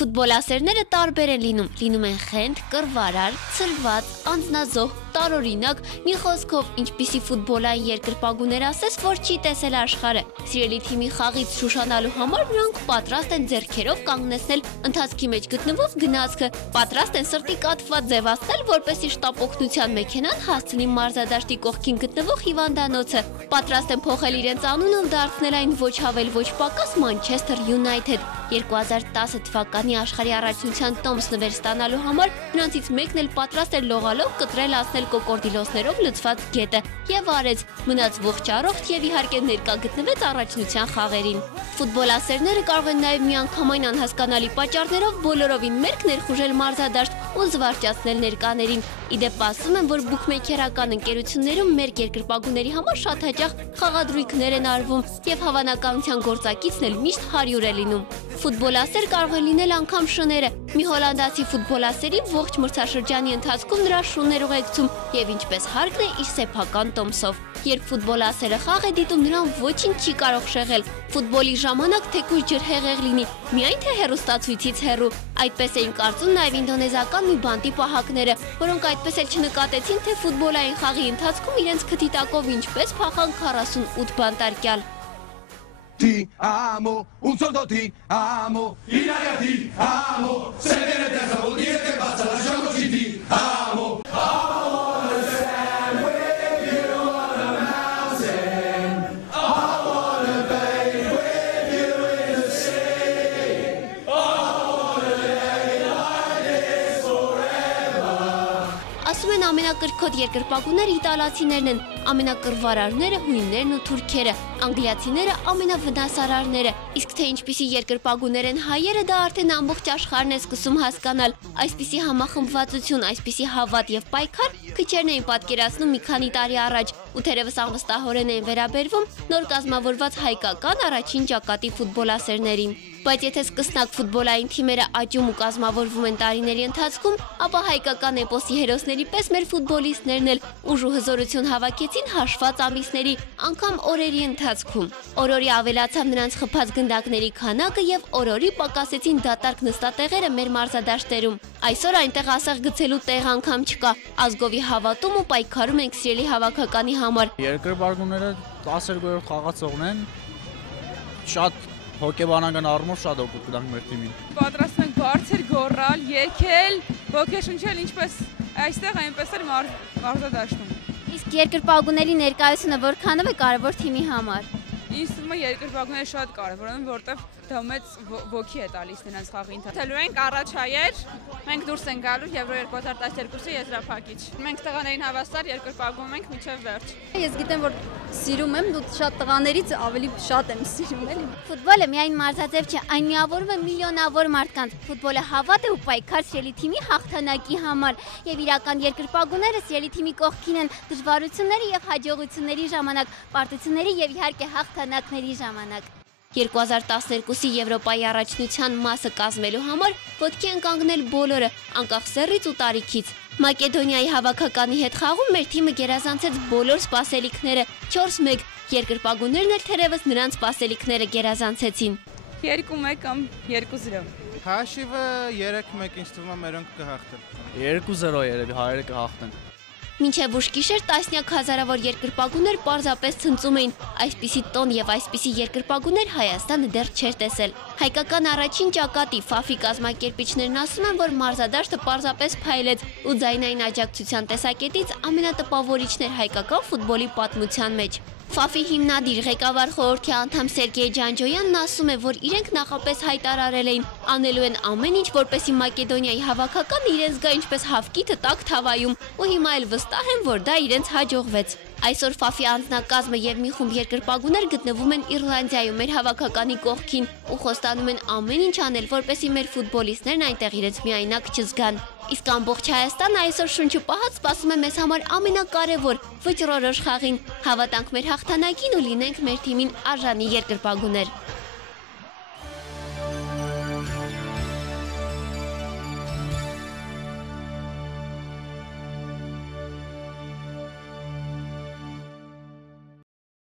Ֆուտբոլասերները տարբեր են լինում են խենթ, կռվարար, ցրված, անձնազոհ, տարօրինակ, մի խոսքով, ինչպիսի ֆուտբոլային երկրպագուներ ասես, որ չի տեսել աշխարհը։ Սիրելի թիմի խաղից շուշանալու համար նրանք պատրաստ են ձեռքերով կանգնեցնել ընթացքի մեջ գտնվող գնացքը, պատրաստ են սրտի կաթված ձևացնել, որպեսզի շտապօգնության մեքենան հասցնի մարզադաշտի կողքին գտնվող հիվանդանոցը, պատրաստ են փոխել իրենց անունը ու դարձնել այն ոչ հավել ոչ պակաս Մանչեսթեր Յունայթեդ։ 2010 թվականի աշխարհի առաջնության տոմս նվեր ստանալու համար նրանցից մեկն էլ պատրաստ էր լողալով կտրել անցնել կոկորդիլոսներով լցված գետը եւ արեց, մնաց ողջ առողջ եւ իհարկե ներկա գտնվեց առաջնության խաղերին։ Ֆուտբոլասերները կարող են նաեւ միանգամայն անհասկանալի պատճառներով բոլորովին մերկ ներխուժել մարզադաշտ ու զվարճացնել ներկաներին։ Իդեպ ասում են, որ բուքմեյքերական ընկերություններում մերկ երկրպագուների համար շատ հաճախ խաղադրույքներ են արվում եւ հավանականության գործակիցն էլ միշտ 100 է լինում։ Ֆուտբոլասեր կարող է լինել անգամ շները։ Մի հոլանդացի ֆուտբոլասերի ողջ մրցաշրջանի ընթացքում նրա շունն ուղեկցում եւ ինչպես հարկն է իր սեփական տոմսով։ Երբ ֆուտբոլասերը խաղ է դիտում, նրան ոչինչ չի կարող շեղել։ Ֆուտբոլի ժամանակ թեկուզ ջրհեղեղ լինի, միայն թե հեռուստացույցից հեռու։ Այդպես էին կարծում նաեւ ինդոնեզական մի բանտի պահակները, որոնք այդպես էլ չնկատեցին, թե ֆուտբոլային խաղի ընթացքում իրենց քթի տակով ինչպես փախան 48 բանտարկյալ։ Ti amo, un solo ti amo, Italia ti amo, se viene terza vuol dire che basta, lasciamoci ti amo. I wanna stand with you on a mountain, I wanna bathe with you in the sea, I wanna lay like this forever. Ասում են ամենակրքոտ երկրպագուները իտալացիներն են, ամենակռվարարները հույններն ու թուրքերը, անգլիացիները ամենավնասարարները, իսկ թե ինչպիսի երկրպագուներ են հայերը, դա արդեն ամբողջ աշխարհն է սկսում հասկանալ։ Այսպիսի համախմբվածություն, այսպիսի հավատ եւ պայքար քչերն էին պատկերացնում մի քանի տարի առաջ, ու թերևս անվստահորեն են վերաբերվում նոր կազմավորված հայկական առաջին ճակատի ֆուտբոլասերներին։ Բայց եթե սկսնակ ֆուտբոլային թիմերը աճում ու կազմավորվում են տարիների ընթացքում, ապա հայկական էպոսի հերոսների պես մեր ֆուտբոլիստներն էլ ուժ ու հզորություն հավաքեցին հաշված ամիսների, անգամ օրերի ընթացքում։ Օրորի ավելացավ նրանց խփած գնդակների քանակը եւ օրորի պակասեցին դատարկ նստատեղերը մեր մարզադաշտերում։ Այսօր այնտեղ ասեղ գցելու տեղ անգամ չկա։ Ազգովի հավատում ու պայքարում ենք սիրելի հավաքականի համար։ Երկրպագուները 12-րդ խաղացողն են, շատ հոգեբանական առումով շատ օգուտ կտանք մեր թիմին։ Պատրաստ ենք բարձր գոռալ, երգել, ոգեշնչել ինչպես այստեղ, այնպես էլ մարզադաշտում։ Իսկ երկրպագուների ներկայությունը որքանով է կարևոր թիմի համար։ Ինձ թվում է երկրպագուները շատ կարևոր են, որտեղ դա մեծ ոգի է տալիս նրանց խաղի ընթացքում։ Թելու ենք առաջ հայեր, մենք դուրս ենք գալու Եվրո 2012-ի եզրափակիչ։ Մենք տղաներին հավասար երկրպագում ենք մինչև վերջ։ Ես գիտեմ, որ սիրում եմ, դու շատ տղաներից ավելի շատ եմ սիրում, էլի։ Ֆուտբոլը միայն մարզաձև չէ, այն միավորում է միլիոնավոր մարդկանց։ Ֆուտբոլը հավատ է ու պայքար սիրելի թիմի հաղթանակի համար, եւ իրական երկրպագուները սիրելի թիմի կողքին են դժվարությունների եւ հաջողությունների ժամանակ, պարտությունների եւ իհարկե հաղթանակների ժամանակ։ 2012-ի Եվրոպայի առաջնության մասը կազմելու համար ոտքի են կանգնել բոլորը, անկախ սեռից ու տարիքից։ Մակեդոնիայի հավաքականի հետ խաղում մեր թիմը գերազանցեց բոլոր սպասելիքները 4-1, երկրպագուներն էլ թերևս նրանց սպասելիքները գերազանցեցին։ 2-1 կամ 2-0։ Հաշիվը 3-1 ինձ թվում է մերոնք կհաղթեն։ 2-0 երևի հայերը կհաղթեն։ Մինչև ուշ գիշեր տասնյակ հազարավոր երկրպագուներ պարզապես ցնծում էին։ Այսպիսի տոն եւ այսպիսի երկրպագուներ Հայաստանը դեռ չէր տեսել։ Հայկական առաջին ճակատի Ֆաֆի կազմակերպիչներն ասում են, որ մարզադաշտը պարզապես փայլեց ու ձայնային աջակցության տեսակետից ամենատպավորիչն էր հայկական ֆուտբոլի պատմության մեջ։ Ֆաֆի հիմնադիր ղեկավար խորհրդի անդամ Սերգեյ Ջանջոյանն ասում է, որ իրենք նախապես հայտարարել էին, անելու են ամեն ինչ, որպեսզի Մակեդոնիայի հավաքականը իրենց գա ինչպես հավկիթը տաք թավայում, ու հիմա էլ վստահ են, որ դա իրենց հաջողվեց։ Այսօր Ֆաֆի անձնակազմը եւ մի խումբ երկրպագուներ գտնվում են Իռլանդիայում մեր հավաքականի կողքին ու խոստանում են ամեն ինչ անել, որպեսզի մեր ֆուտբոլիստներն այնտեղ իրենց միայնակ չզգան։ Իսկ ամբողջ Հայաստանը այսօր շունչը պահած սպասում է մեզ համար ամենակարևոր վճռորոշ խաղին։ Հավատանք մեր հաղթանակին ու լինենք մեր թիմին արժանի երկրպագուներ։